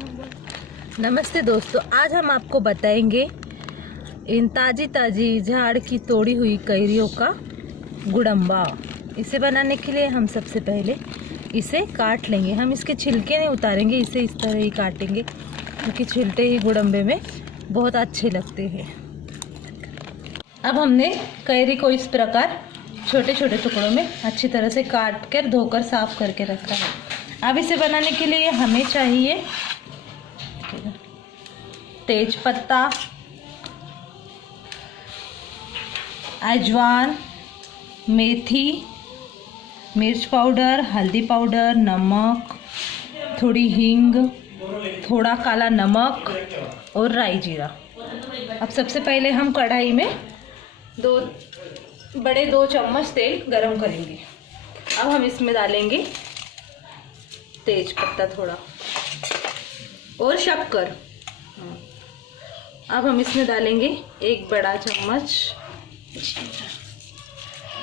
नमस्ते दोस्तों, आज हम आपको बताएंगे इन ताज़ी ताज़ी झाड़ की तोड़ी हुई कैरियों का गुड़म्बा। इसे बनाने के लिए हम सबसे पहले इसे काट लेंगे। हम इसके छिलके नहीं उतारेंगे, इसे इस तरह ही काटेंगे क्योंकि छिलटे ही गुड़म्बे में बहुत अच्छे लगते हैं। अब हमने कैरी को इस प्रकार छोटे छोटे टुकड़ों में अच्छी तरह से काट कर धोकर साफ करके रखा है। अब इसे बनाने के लिए हमें चाहिए तेज पत्ता, अजवान, मेथी, मिर्च पाउडर, हल्दी पाउडर, नमक, थोड़ी हींग, थोड़ा काला नमक और राई जीरा। अब सबसे पहले हम कढ़ाई में दो चम्मच तेल गरम करेंगे। अब हम इसमें डालेंगे तेज पत्ता थोड़ा और शक्कर। अब हम इसमें डालेंगे 1 बड़ा चम्मच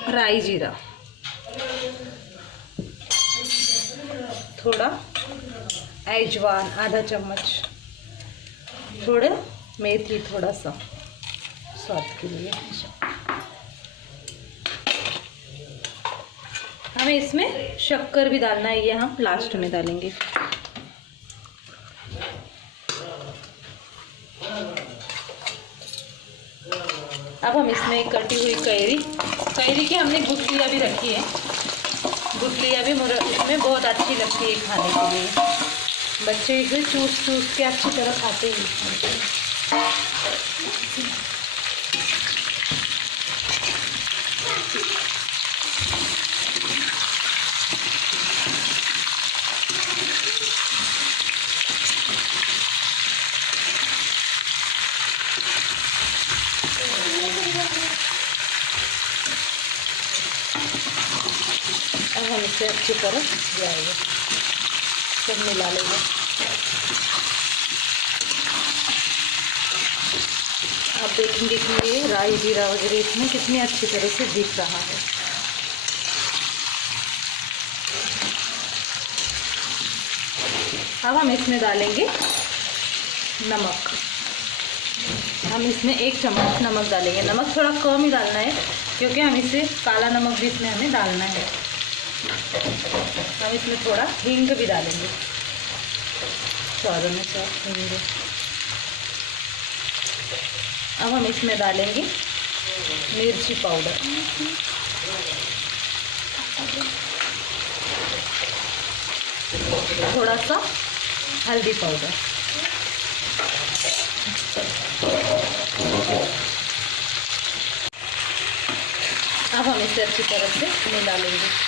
राई जीरा, थोड़ा अजवान आधा चम्मच, थोड़ा मेथी थोड़ा सा स्वाद के लिए। हमें इसमें शक्कर भी डालना है, ये हम लास्ट में डालेंगे। अब हम इसमें कटी हुई कैरी की हमने गुठलियाँ भी रखी है। गुठलियाँ भी इसमें बहुत अच्छी लगती है खाने के लिए। बच्चे इसे चूस के अच्छी तरह खाते हैं। अब हम इसे अच्छी तरह जाएंगे, सब मिला लेंगे। आप देखेंगे कि ये राई जीरा वगैरह इसमें कितनी अच्छी तरह से दिख रहा है। अब हम इसमें डालेंगे नमक। हम इसमें 1 चम्मच नमक डालेंगे। नमक थोड़ा कम ही डालना है क्योंकि हम इसे काला नमक भी इसमें हमें डालना है। हम इसमें थोड़ा हींग भी डालेंगे, स्वाद अनुसार हींग। अब हम इसमें डालेंगे मिर्ची पाउडर, थोड़ा सा हल्दी पाउडर। अब हम इसे अच्छी तरह से मिला लेंगे।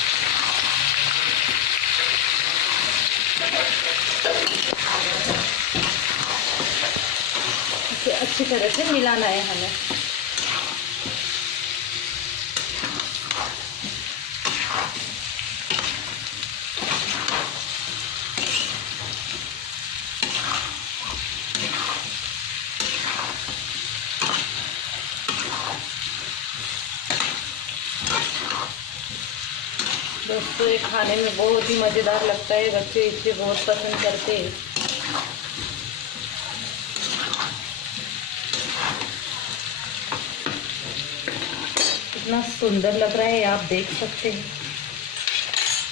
इसे अच्छी तरह से मिलाना है हमें। दोस्तों, ये खाने में बहुत ही मज़ेदार लगता है। बच्चे इसे बहुत पसंद करते हैं। कितना सुंदर लग रहा है, आप देख सकते हैं।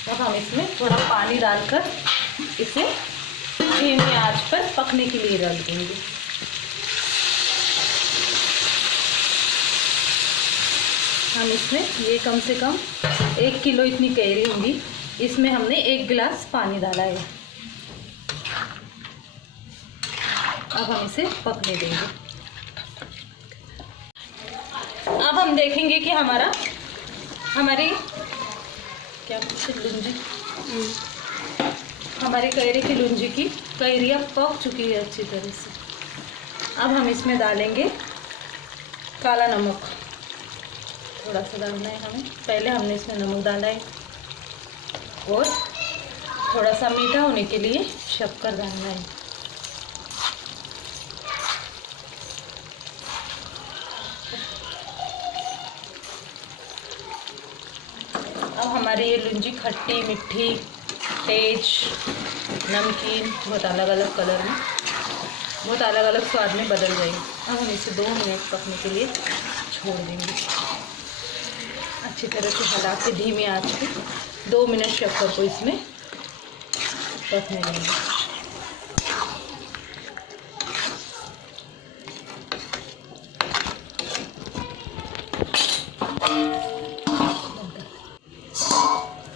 अब हम इसमें थोड़ा पानी डालकर इसे धीमी आंच पर पकने के लिए रख देंगे। हम इसमें ये कम से कम 1 किलो इतनी कैरी होंगी, इसमें हमने 1 गिलास पानी डाला है। अब हम इसे पकने देंगे। अब हम देखेंगे कि हमारी लुंजी, हमारी कैरी की लुंजी की कैरियाँ पक चुकी है अच्छी तरह से। अब हम इसमें डालेंगे काला नमक, थोड़ा सा डालना है हमें। पहले हमने इसमें नमक डाला है और थोड़ा सा मीठा होने के लिए शक्कर डालना है। अब हमारी ये लुंजी खट्टी मीठी तेज, नमकीन, बहुत अलग अलग कलर में, बहुत अलग अलग स्वाद में बदल गई। अब हम इसे 2 मिनट पकने के लिए छोड़ देंगे। अच्छी तरह से हिला के धीमी आंच पे 2 मिनट शक्कर को इसमें पकने देंगे।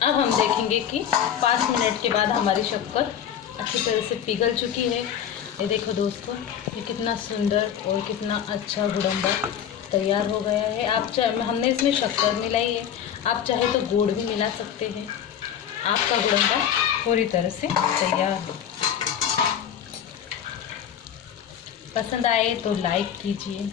अब हम देखेंगे कि 5 मिनट के बाद हमारी शक्कर अच्छी तरह से पिघल चुकी है। ये देखो दोस्तों, ये कितना सुंदर और कितना अच्छा गुड़म्बा तैयार हो गया है। आप चाहे, हमने इसमें शक्कर मिलाई है, आप चाहे तो गुड़ भी मिला सकते हैं। आपका गुड़म्बा पूरी तरह से तैयार है। पसंद आए तो लाइक कीजिए।